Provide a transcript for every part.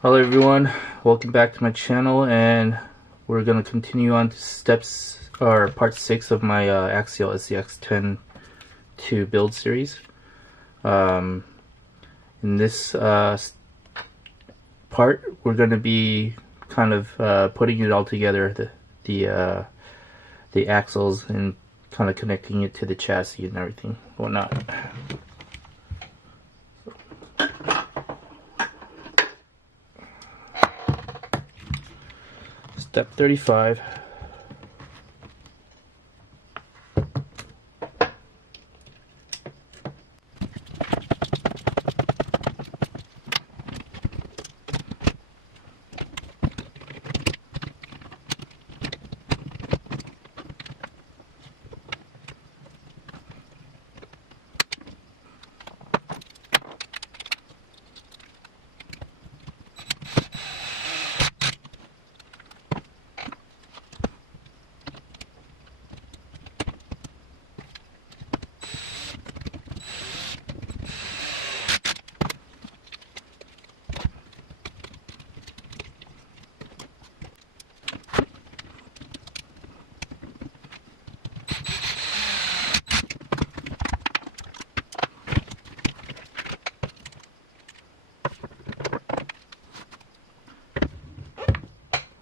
Hello everyone, welcome back to my channel, and we're going to continue on to steps or part 6 of my Axial SCX10 II Build series. In this part we're going to be kind of putting it all together, the axles, and kind of connecting it to the chassis and everything, whatnot. Step 35.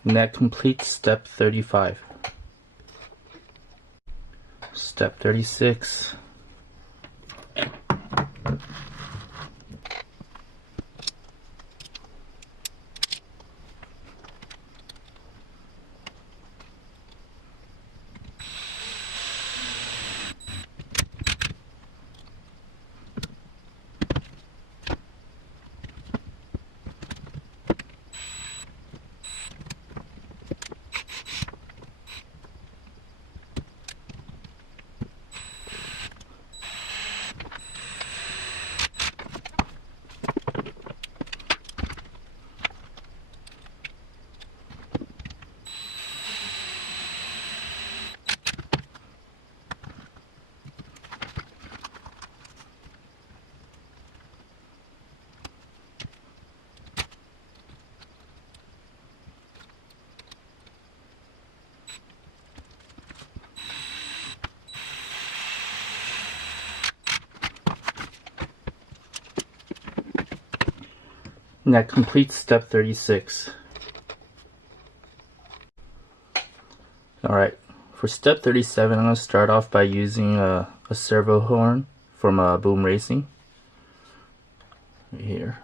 And that completes step 35. Step 36. And that completes step 36. Alright, for step 37, I'm going to start off by using a servo horn from Boom Racing. Right here.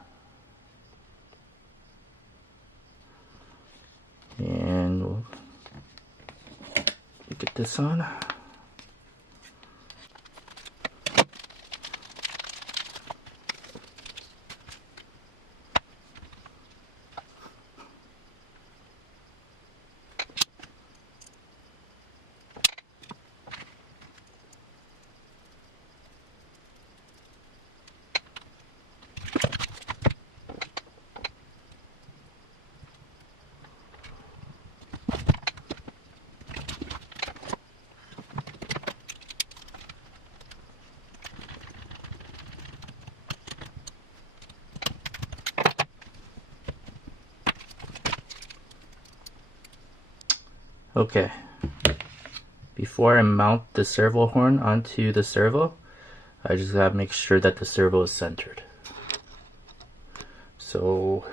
And we'll get this on. Okay, before I mount the servo horn onto the servo, I just gotta make sure that the servo is centered. So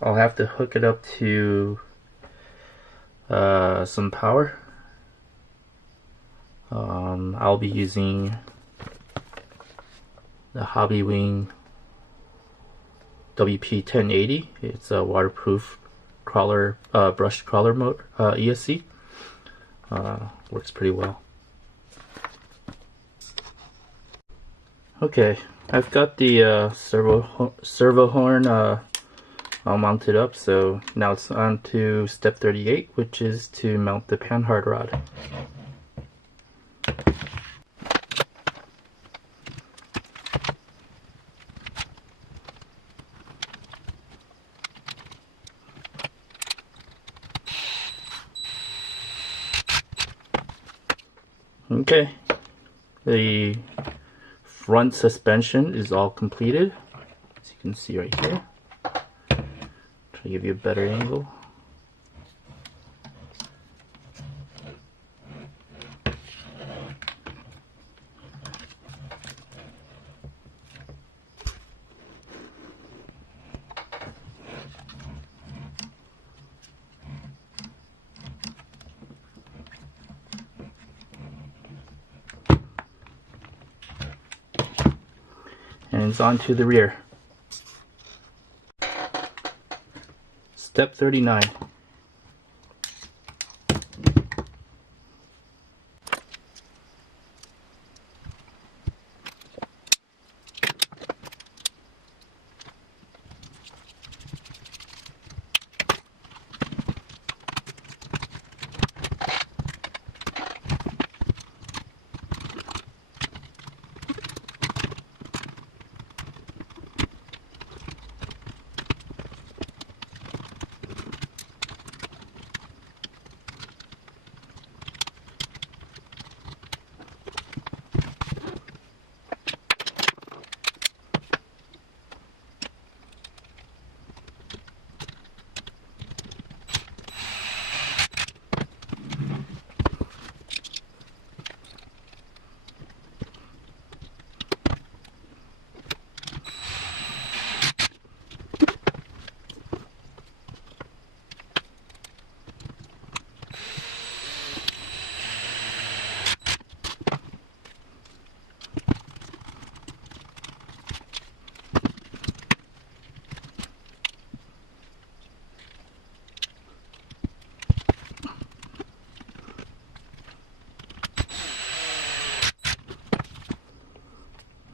I'll have to hook it up to some power. I'll be using the Hobbywing WP1080. It's a waterproof crawler, brushed crawler mode, ESC. Works pretty well. Okay, I've got the servo horn all mounted up, so now it's on to step 38, which is to mount the panhard rod. Okay, the front suspension is all completed, as you can see right here. Try to give you a better angle. And it's on to the rear. Step 39.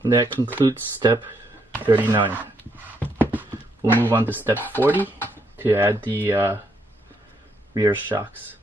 And that concludes step 39. We'll move on to step 40 to add the rear shocks.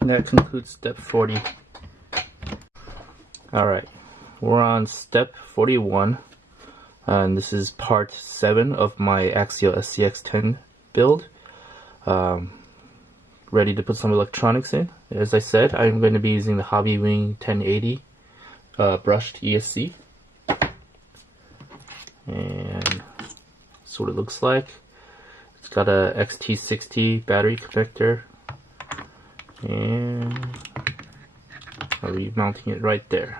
And that concludes step 40. Alright, we're on step 41, and this is part 7 of my Axial SCX10 build. Ready to put some electronics in. As I said, I'm going to be using the Hobbywing 1080 brushed ESC. And that's what it looks like. It's got a XT60 battery connector. And I'll be mounting it right there.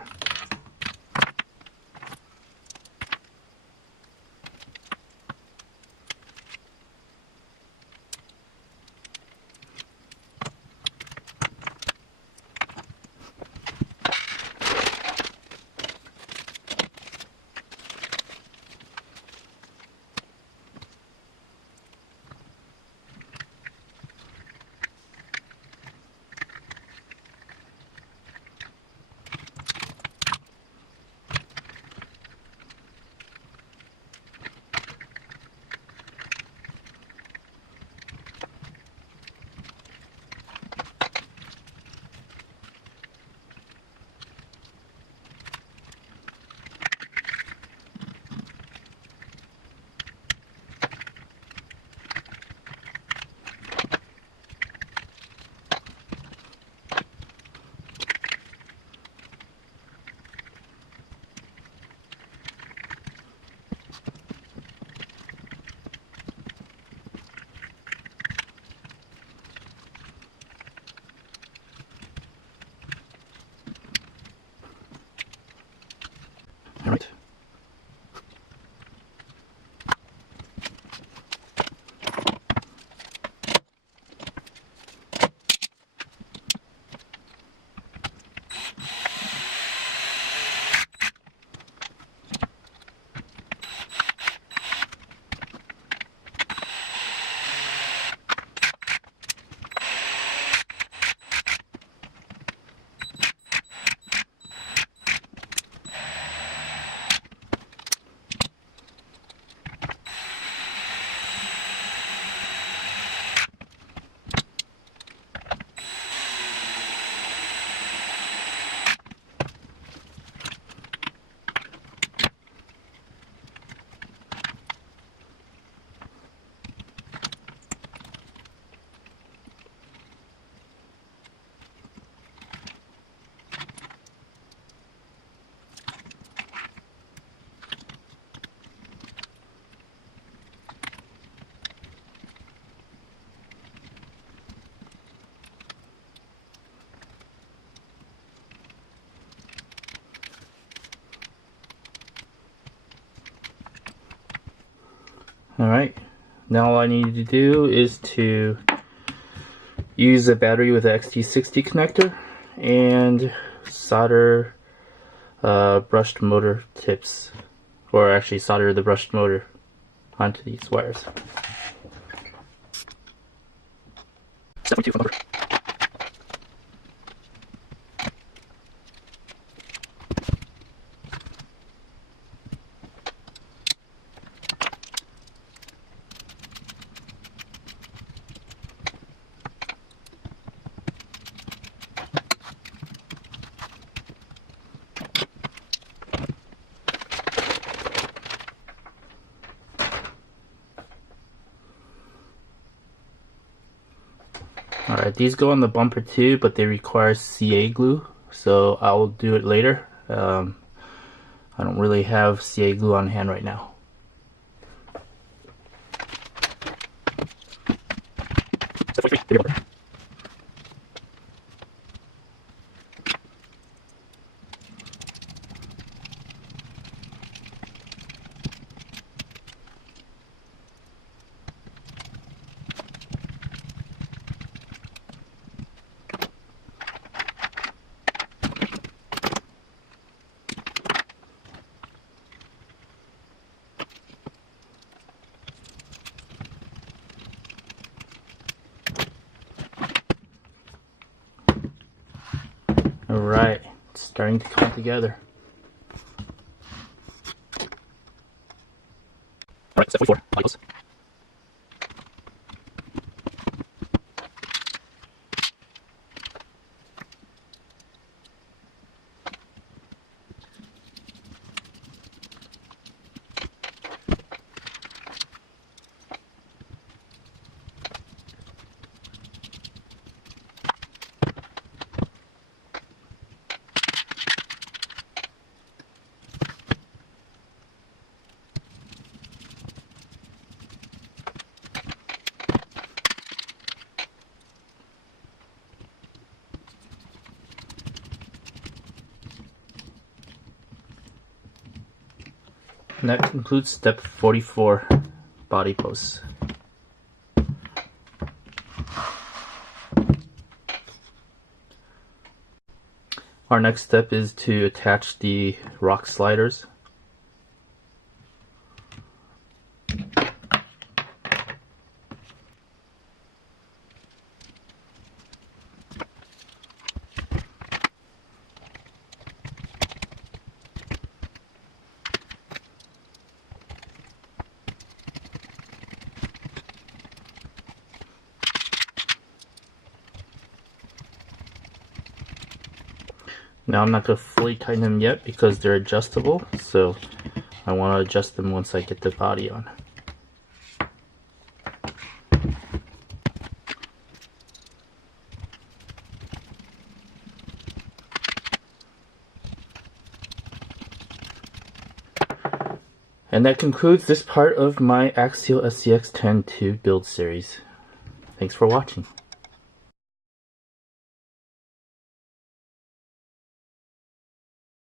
Alright, now all I need to do is to use a battery with an XT60 connector and solder brushed motor tips, or actually solder the brushed motor onto these wires. Step 2 for motor. Alright, these go on the bumper too, but they require CA glue, so I will do it later. I don't really have CA glue on hand right now. Step 43, Alright, it's starting to come together. Alright, step 44, IWISS. And that concludes step 44, body posts. Our next step is to attach the rock sliders. Now I'm not going to fully tighten them yet because they're adjustable, so I want to adjust them once I get the body on. And that concludes this part of my Axial SCX10 II Build series. Thanks for watching.